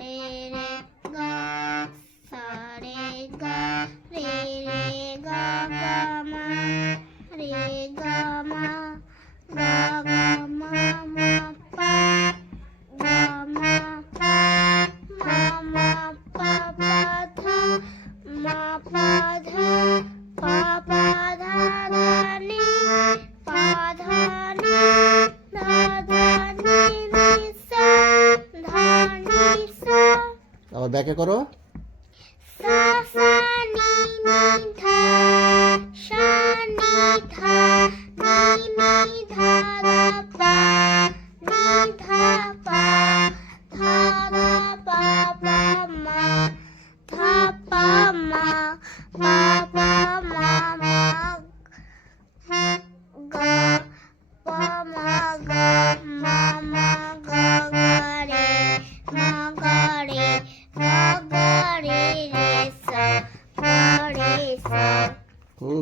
Did it ব্যাকে করো।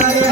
Yeah.